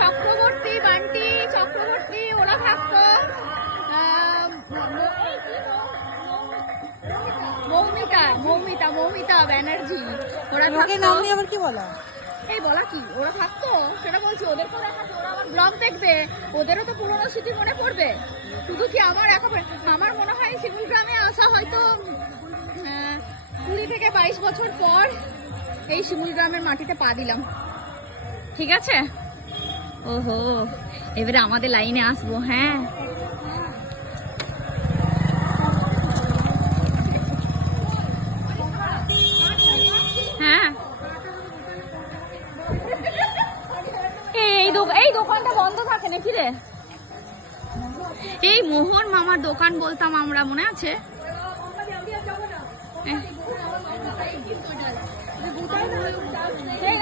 চক্রবর্তী, বান্টি, চক্রবর্তী ওরা থাকতো। মৌমিতা ব্যানার্জি ওরা থাকতো। আবার কি বলা? এই বলা কি, ওরা থাকতো সেটা বলছি। ওদেরকেও দেখাতো, ওরা আমার ব্লগ দেখবে, ওদেরও তো পুরোনো স্মৃতি মনে পড়বে। শুধু কি আমার একেবারে, আমার মনে হয় শিমুল গ্রামে আসা হয়তো 20 থেকে 22 বছর পর এই শিমুল গ্রামের মাটিতে পা দিলাম। ঠিক আছে, ওহো এবারে আমাদের লাইনে আসবো। হ্যাঁ হ্যাঁ, এই দোকানটা বন্ধ থাকে নাকি রে? এই মোহন মামার দোকান বলতাম আমরা, মনে আছে?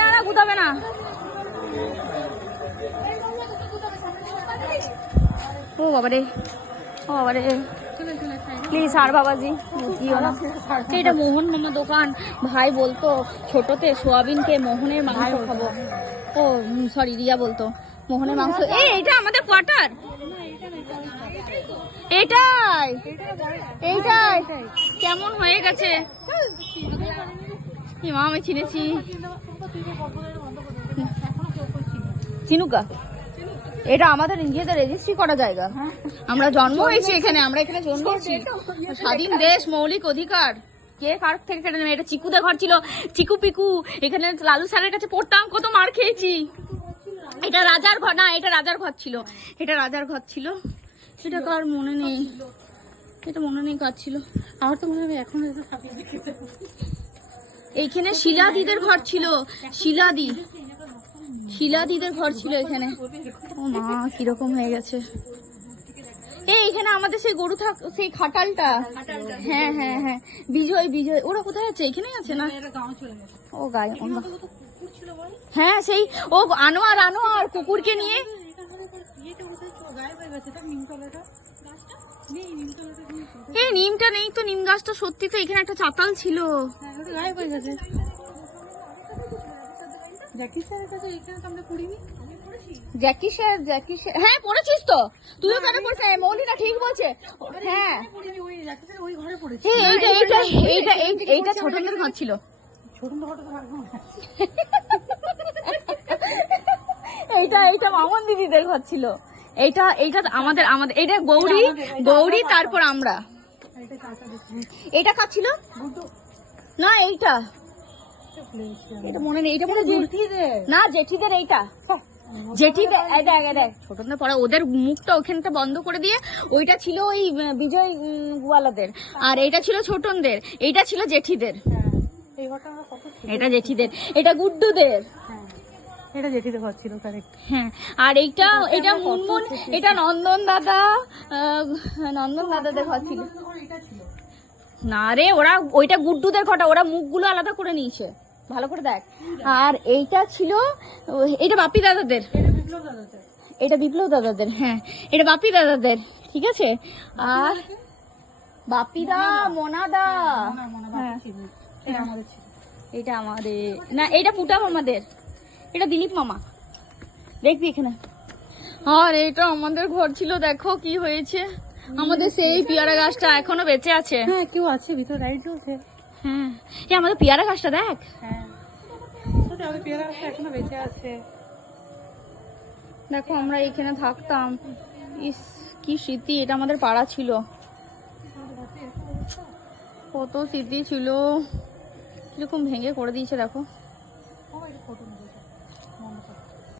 না গুদাবে না। ও বাবারে, ও বাবারে, প্লিজ আর বাবাজি বুঝিও না। এটা মোহন মামার দোকান। ভাই বলতো ছোটতে সোয়াবিনকে মোহনের মাংস খাবো। ও সরি, রিয়া বলতো মোহনের মাংস। এইটা আমাদের কোয়ার্টার, এইটাই এইটাই কেমন হয়ে গেছে। মা আমি চিনেছি, চিনুকা। এটা আমাদের নিজেদের রেজিস্ট্রি করা জায়গা। আমরা জন্ম হয়েছি এখানে, আমরা এখানে জন্মেছি। স্বাধীন দেশ, মৌলিক অধিকার কে কার থেকে কেটে নেবে? এটা চিকুদের ঘর ছিল, চিকু পিকু। এখানে লালু স্যারের কাছে পড়তাম, কত মার খেয়েছি। এটা রাজার ঘর না, এটা রাজার ঘর ছিল, এটা রাজার ঘর ছিল। সেটা কার মনে নেই, এটা মনে নেই কার ছিল। আমার তো মনে হয় এখন এইখানে শিলাদিদের ঘর ছিল, শিলাদিদের ঘর ছিল এখানে। ও মা কিরকম হয়ে গেছে। এইখানে আমাদের সেই গরু সেই খাটালটা। হ্যাঁ হ্যাঁ হ্যাঁ, বিজয় ওরা কোথায় আছে? এখানেই আছে না? ও গায়ে, হ্যাঁ সেই ও আনোয়ার কুকুরকে নিয়ে। এই নিমটা নেই তো, নিম গাছটা সত্যি তো এখানে একটা চাতাল ছিল। জ্যাকি স্যার হ্যাঁ পড়েছিস তো তুইও? কেন পড়ছিস? মৌলিনা ঠিক বলছে। হ্যাঁ এইটা ছোটদের ঘর ছিল। এইটা মামন দিদিদের ঘর ছিল। এইটা আমাদের এইটা গৌরী তারপর আমরা। এটা কার ছিল না? এইটা মনে নেই। এটা মনে না, জেঠিদের। এইটা জেঠিদের। দেখ ছোটদের পড়া, ওদের মুখটা ওখানটা বন্ধ করে দিয়ে ওইটা ছিল ওই বিজয় গোয়ালাদের, আর এইটা ছিল ছোটনদের, এইটা ছিল জেঠিদের। এটা জেঠিদের, এটা গুড্ডুদের। এটা জেঠিদের ঘর ছিল, কারেক্ট। হ্যাঁ, আর এটা মুনমুন, এটা নন্দন দাদাদের ঘর ছিল। না রে, ওরা ওইটা গুড্ডুদের ঘরটা, ওরা মুখগুলো আলাদা করে নিয়েছে, ভালো করে দেখ। আর এইটা ছিল, এটা বাপি দাদাদের, এটা বিপ্লব দাদাদের। হ্যাঁ এটা বাপি দাদাদের, ঠিক আছে। আর বাপিদা, মোনাদা, হ্যাঁ এটা আমাদের না, এটা পুটাম আমাদের, এটা দিলীপ মামা। দেখবি এখানে। আর এটা আমাদের ঘর ছিল, দেখো কি হয়েছে। আমাদের সেই পেয়ারা গাছটা এখনো বেঁচে আছে। হ্যাঁ কেউ আছে ভিতরে, লাইট জ্বলছে। হ্যাঁ এই আমাদের পেয়ারা গাছটা দেখ। হ্যাঁ আমাদের পেয়ারা গাছটা এখনো বেঁচে আছে। দেখো আমরা এখানে থাকতাম, ইস কি স্মৃতি। এটা আমাদের পাড়া ছিল, কত স্মৃতি ছিল, কিরকম ভেঙে করে দিয়েছে দেখো।